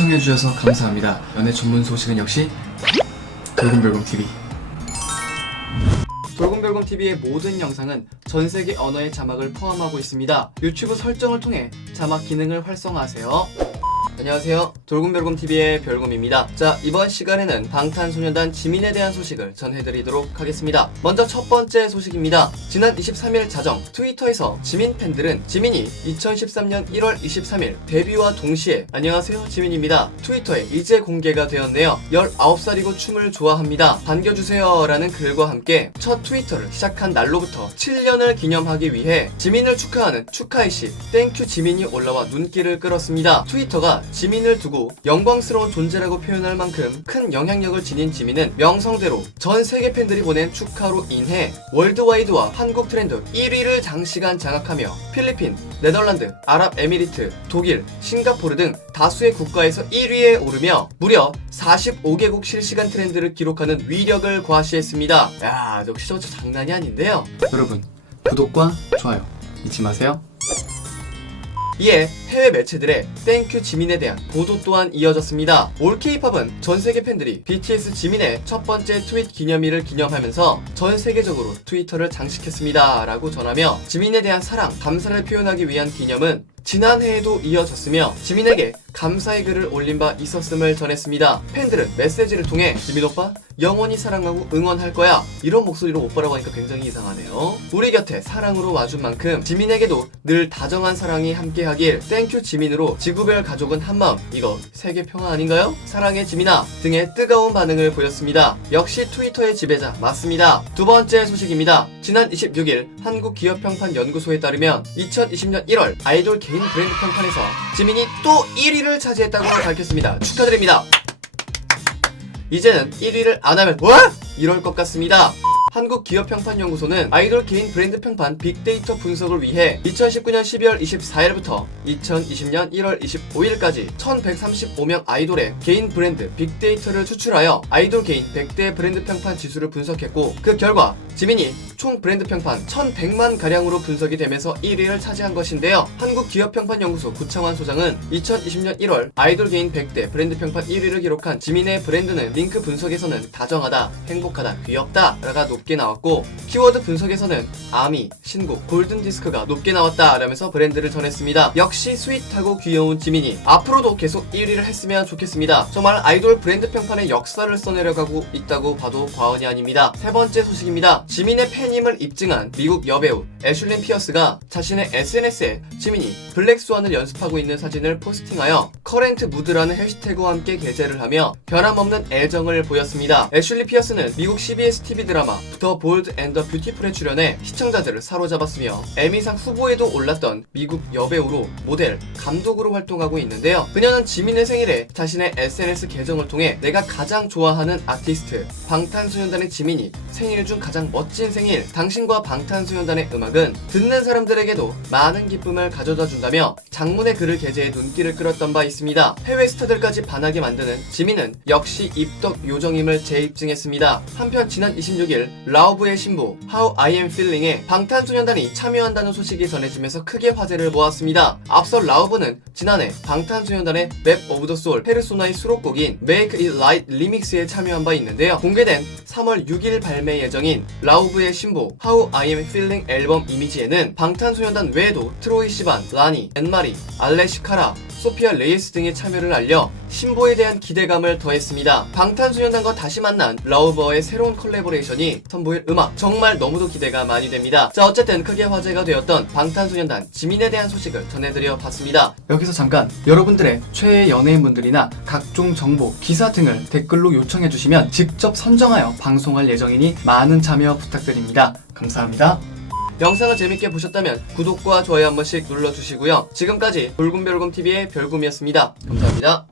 시청해주셔서 감사합니다. 연애 전문 소식은 역시 돌곰별곰 TV. 돌곰별곰 TV의 모든 영상은 전 세계 언어의 자막을 포함하고 있습니다. 유튜브 설정을 통해 자막 기능을 활성화하세요. 안녕하세요. 돌곰별곰 TV의 별곰입니다. 자, 이번 시간에는 방탄소년단 지민에 대한 소식을 전해드리도록 하겠습니다. 먼저 첫 번째 소식입니다. 지난 23일 자정 트위터에서 지민 팬들은 지민이 2013년 1월 23일 데뷔와 동시에 안녕하세요 지민입니다. 트위터에 이제 공개가 되었네요. 19살이고 춤을 좋아합니다. 반겨주세요 라는 글과 함께 첫 트위터를 시작한 날로부터 7년을 기념하기 위해 지민을 축하하는 축하이시 땡큐 지민이 올라와 눈길을 끌었습니다. 트위터가 지민을 두고 영광스러운 존재라고 표현할 만큼 큰 영향력을 지닌 지민은 명성대로 전 세계 팬들이 보낸 축하로 인해 월드와이드와 한국 트렌드 1위를 장시간 장악하며 필리핀, 네덜란드, 아랍에미리트, 독일, 싱가포르 등 다수의 국가에서 1위에 오르며 무려 45개국 실시간 트렌드를 기록하는 위력을 과시했습니다. 야, 역시 저 장난이 아닌데요. 여러분, 구독과 좋아요 잊지 마세요. 이에 해외 매체들의 땡큐 지민에 대한 보도 또한 이어졌습니다. 올 케이팝은 전 세계 팬들이 BTS 지민의 첫 번째 트윗 기념일을 기념하면서 전 세계적으로 트위터를 장식했습니다. 라고 전하며 지민에 대한 사랑, 감사를 표현하기 위한 기념은 지난해에도 이어졌으며 지민에게 감사의 글을 올린 바 있었음을 전했습니다. 팬들은 메시지를 통해 지민 오빠 영원히 사랑하고 응원할 거야 이런 목소리로 오빠라고 하니까 굉장히 이상하네요. 우리 곁에 사랑으로 와준 만큼 지민에게도 늘 다정한 사랑이 함께하길 땡큐 지민으로 지구별 가족은 한마음 이거 세계 평화 아닌가요? 사랑해 지민아 등의 뜨거운 반응을 보였습니다. 역시 트위터의 지배자 맞습니다. 두 번째 소식입니다. 지난 26일 한국기업평판연구소에 따르면 2020년 1월 아이돌 개인 브랜드 평판에서 지민이 또 1위를 차지했다고 밝혔습니다. 축하드립니다. 이제는 1위를 안 하면 뭐? 이럴 것 같습니다. 한국기업평판연구소는 아이돌 개인 브랜드 평판 빅데이터 분석을 위해 2019년 12월 24일부터 2020년 1월 25일까지 1135명 아이돌의 개인 브랜드 빅데이터를 추출하여 아이돌 개인 100대 브랜드 평판 지수를 분석했고 그 결과 지민이 총 브랜드 평판 1100만 가량으로 분석이 되면서 1위를 차지한 것인데요. 한국기업평판연구소 구창환 소장은 2020년 1월 아이돌 개인 100대 브랜드 평판 1위를 기록한 지민의 브랜드는 링크 분석에서는 다정하다, 행복하다, 귀엽다가 높게 나왔고 키워드 분석에서는 아미, 신곡, 골든디스크가 높게 나왔다 라면서 브랜드를 전했습니다. 역시 스윗하고 귀여운 지민이 앞으로도 계속 1위를 했으면 좋겠습니다. 정말 아이돌 브랜드 평판의 역사를 써내려가고 있다고 봐도 과언이 아닙니다. 세 번째 소식입니다. 지민의 팬임을 입증한 미국 여배우 애슐린 피어스가 자신의 SNS에 지민이 블랙스완을 연습하고 있는 사진을 포스팅하여 커렌트 무드라는 해시태그와 함께 게재를 하며 변함없는 애정을 보였습니다. 애슐리 피어스는 미국 CBS TV 드라마 더 볼드 앤더 뷰티풀에 출연해 시청자들을 사로잡았으며 에미상 후보에도 올랐던 미국 여배우로 모델, 감독으로 활동하고 있는데요. 그녀는 지민의 생일에 자신의 SNS 계정을 통해 내가 가장 좋아하는 아티스트 방탄소년단의 지민이 생일 중 가장 멋진 생일 당신과 방탄소년단의 음악은 듣는 사람들에게도 많은 기쁨을 가져다 준다며 장문의 글을 게재해 눈길을 끌었던 바 있습니다. 해외 스타들까지 반하게 만드는 지민은 역시 입덕 요정임을 재입증했습니다. 한편 지난 26일 라우브의 신부 How I Am Feeling에 방탄소년단이 참여한다는 소식이 전해지면서 크게 화제를 모았습니다. 앞서 라우브는 지난해 방탄소년단의 맵 오브 더솔 페르소나의 수록곡인 Make It Light 리믹스에 참여한 바 있는데요. 공개된 3월 6일 발매 예정인 라우브의 신보 How I Am Feeling 앨범 이미지에는 방탄소년단 외에도 트로이 시반, 라니, 엔마리, 알레시카라, 소피아 레이스 등의 참여를 알려 신보에 대한 기대감을 더했습니다. 방탄소년단과 다시 만난 라우버의 새로운 콜라보레이션이 선보일 음악 정말 너무도 기대가 많이 됩니다. 자 어쨌든 크게 화제가 되었던 방탄소년단 지민에 대한 소식을 전해드려 봤습니다. 여기서 잠깐 여러분들의 최애 연예인분들이나 각종 정보, 기사 등을 댓글로 요청해 주시면 직접 선정하여 방송할 예정이니 많은 참여 부탁드립니다. 감사합니다. 영상을 재밌게 보셨다면 구독과 좋아요 한 번씩 눌러주시고요. 지금까지 돌곰별곰TV의 별곰이었습니다. 감사합니다.